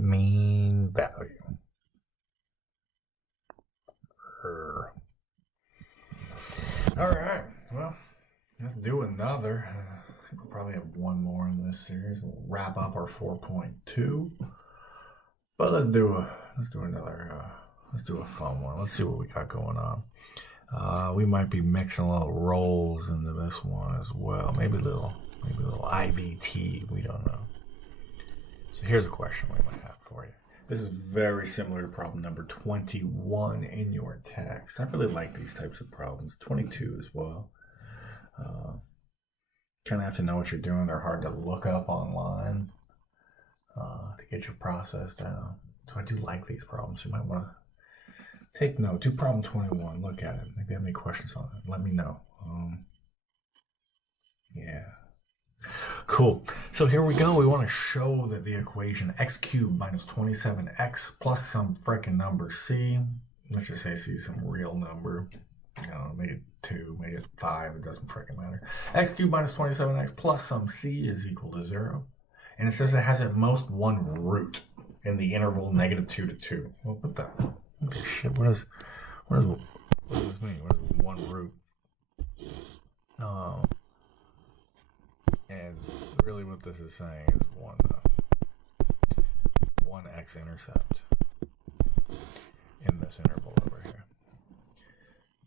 mean value. Alright, well, let's do another. I think we'll probably have one more in this series. We'll wrap up our 4.2. But let's do a fun one. Let's see what we got going on. We might be mixing a little rolls into this one as well. Maybe a little IVT, we don't know. So here's a question we might have for you. This is very similar to problem number 21 in your text. I really like these types of problems. 22 as well. Kind of have to know what you're doing. They're hard to look up online to get your process down. So I do like these problems. You might want to take note. Do problem 21. Look at it. Maybe you have any questions on it. Let me know. Yeah. Cool. So here we go. We want to show that the equation x cubed minus 27x plus some frickin' number c. Let's just say c is some real number. Make it 2, make it 5. It doesn't frickin' matter. X cubed minus 27x plus some c is equal to 0. And it says it has at most one root in the interval -2 to 2. Well, what the shit? What does this mean? What is one root? And really what this is saying is one x-intercept in this interval over here.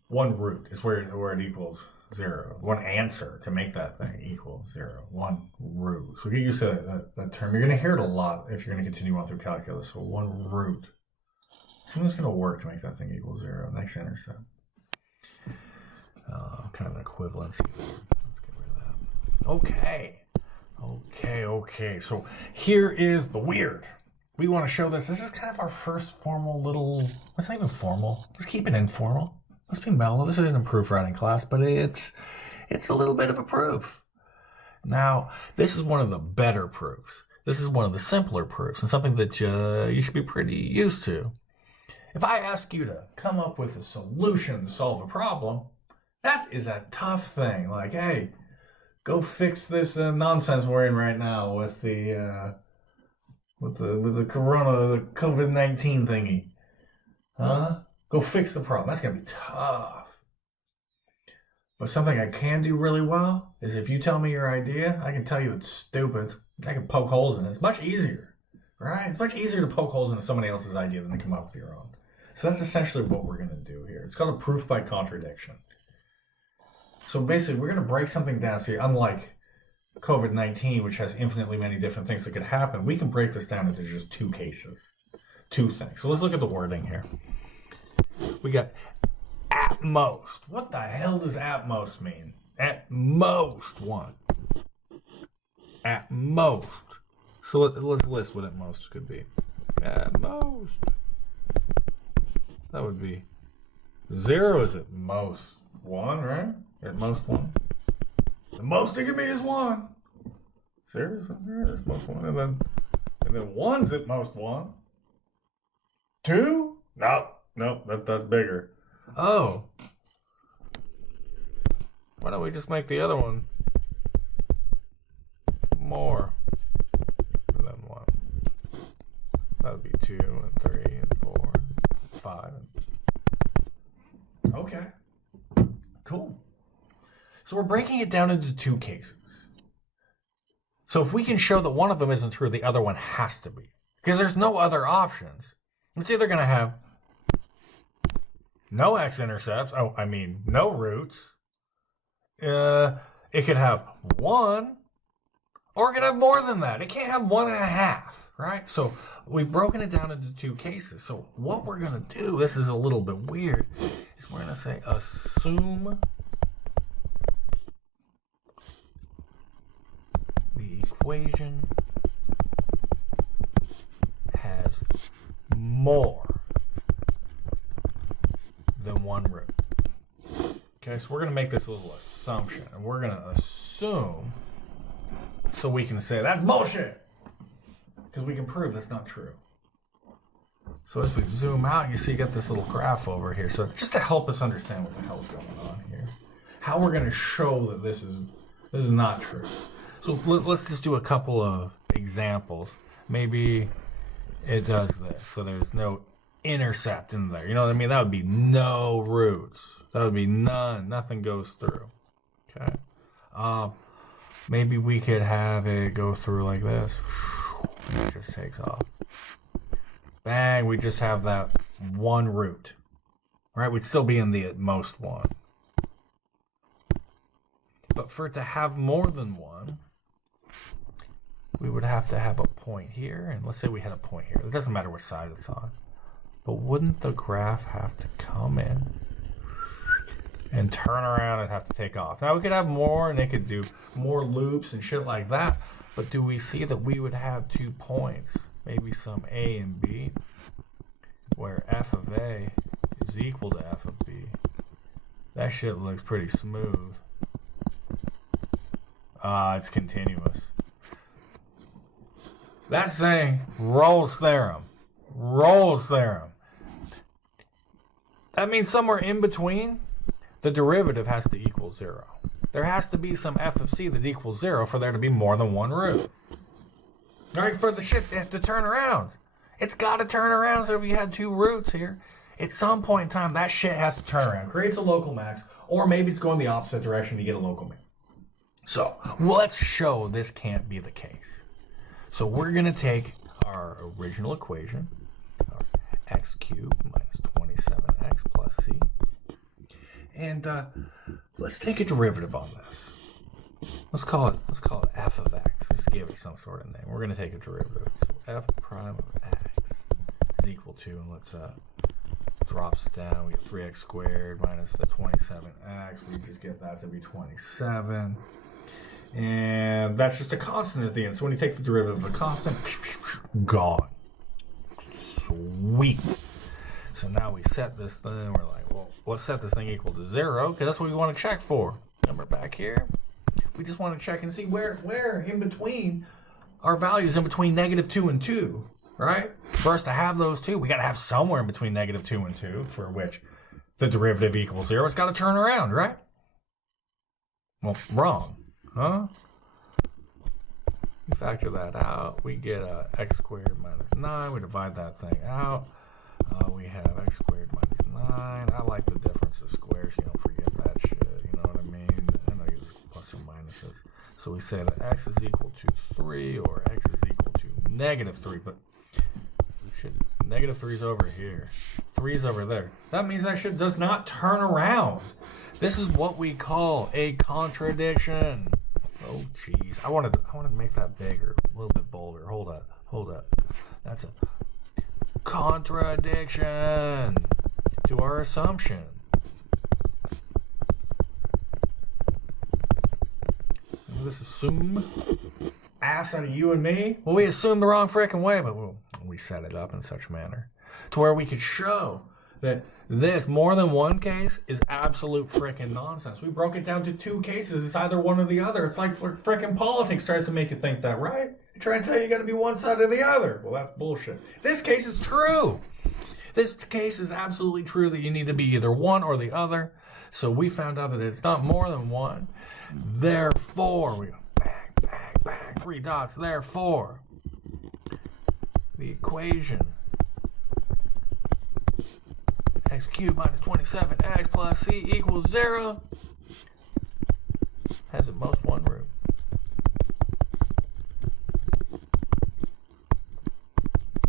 One root is where it equals 0. One answer to make that thing equal 0. One root. So get used to that term. You're going to hear it a lot if you're going to continue on through calculus. So one root. Something's going to work to make that thing equal 0. Next intercept. Kind of an equivalency. Let's get rid of that. Okay. So here is the weird. We want to show this. This is kind of our first formal little... It's not even formal. Let's keep it informal. Let's be mellow. This isn't a proof writing class, but it's a little bit of a proof. Now, this is one of the better proofs. This is one of the simpler proofs, and something that you should be pretty used to. If I ask you to come up with a solution to solve a problem, that is a tough thing. Like, hey, go fix this nonsense we're in right now with the corona, the COVID-19 thingy. Huh? Go fix the problem. That's going to be tough. But something I can do really well is if you tell me your idea, I can tell you it's stupid. I can poke holes in it. It's much easier, right? It's much easier to poke holes into somebody else's idea than to come up with your own. So that's essentially what we're going to do here. It's called a proof by contradiction. So basically, we're going to break something down. So unlike COVID-19, which has infinitely many different things that could happen, we can break this down into just two cases, two things. So let's look at the wording here. We got at most. What the hell does at most mean? At most one. At most. So let's list what at most could be. At most. That would be 0 is at most 1, right? At most 1. The most it can be is 1. 0 is at most 1. And then 1's at most 1. 2? No, that's bigger. Oh. Why don't we just make the other one more than 1? That would be 2 and 3 and 4 and 5. Okay. Cool. So we're breaking it down into two cases. So if we can show that one of them isn't true, the other one has to be. Because there's no other options. It's either going to have no x-intercepts, no roots. It could have 1, or it could have more than that. It can't have 1.5, right? So we've broken it down into two cases. So what we're going to do, this is a little bit weird, is we're going to say assume the equation has more than one root. Okay, so we're going to make this little assumption, and we're going to assume so we can say that's bullshit, because we can prove that's not true. So as we zoom out, you see you got this little graph over here. So just to help us understand what the hell's going on here, how we're going to show that this is not true. So let's just do a couple of examples. Maybe it does this. So there's no intercept in there. You know what I mean? That would be no roots. That would be none. Nothing goes through. Okay. Maybe we could have it go through like this. It just takes off. Bang, we just have that one root. Right? We'd still be in the at most one. But for it to have more than one, we would have to have a point here. And let's say we had a point here. It doesn't matter which side it's on. But wouldn't the graph have to come in and turn around and have to take off? Now we could have more and they could do more loops and shit like that. But do we see that we would have 2 points? Maybe some A and B, where f of A is equal to f of B. That shit looks pretty smooth. It's continuous. That's saying Rolle's theorem. Rolle's theorem. That means somewhere in between, the derivative has to equal 0. There has to be some f of c that equals 0 for there to be more than one root. Right? For the shit to turn around. It's got to turn around. So if you had 2 roots here, at some point in time, that shit has to turn around. Creates a local max, or maybe it's going the opposite direction to get a local min. So let's show this can't be the case. So we're going to take our original equation, our x cubed minus 27x plus c, and let's take a derivative on this. Let's call it f of x. Just give it some sort of name. We're going to take a derivative. So f prime of x is equal to, and let's drops down. We get 3x squared minus the 27x. We just get that to be 27. And that's just a constant at the end. So when you take the derivative of a constant, gone. Sweet. So now we set this thing. We're like, well, let's set this thing equal to 0, because that's what we want to check for. Remember back here? We just want to check and see where in between our values, in between -2 and 2, right? For us to have those two, we got to have somewhere in between -2 and 2 for which the derivative equals 0. It's got to turn around, right? Well, wrong. Huh? We factor that out. We get x squared minus 9. We divide that thing out. We have x squared minus 9. I like the difference of squares. You don't forget that shit. You know what I mean? I know there's plus or minuses. So we say that x is equal to 3 or x is equal to -3. But shit, -3 is over here. 3 is over there. That means that shit does not turn around. This is what we call a contradiction. Oh, jeez. I wanted to make that bigger, a little bit bolder. Hold up. That's a contradiction to our assumption. This assume ass out of you and me? Well, we assumed the wrong frickin' way, but we set it up in such a manner to where we could show that this more than one case is absolute frickin' nonsense. We broke it down to 2 cases. It's either one or the other. It's like frickin' politics tries to make you think that, right? They try to tell you got to be one side or the other. Well, that's bullshit. This case is true. This case is absolutely true that you need to be either one or the other. So we found out that it's not more than one. Therefore, we go bang, bang, bang, 3 dots. Therefore, the equation x cubed minus 27x plus c equals 0 has at most one root.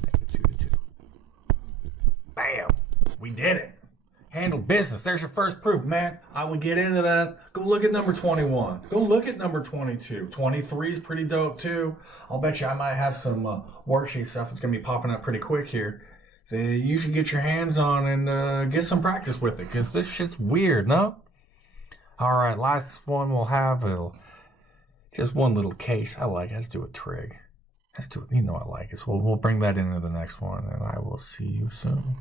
-2 to 2. Bam! We did it. Handled business. There's your first proof, man. I will get into that. Go look at number 21. Go look at number 22. 23 is pretty dope too. I'll bet you I might have some worksheet stuff that's going to be popping up pretty quick here that you should get your hands on and get some practice with it, because this shit's weird, no? All right, last one we'll have just one little case. I like it. Let's do a trig. Let's do it. You know I like it. So we'll bring that into the next one, and I will see you soon.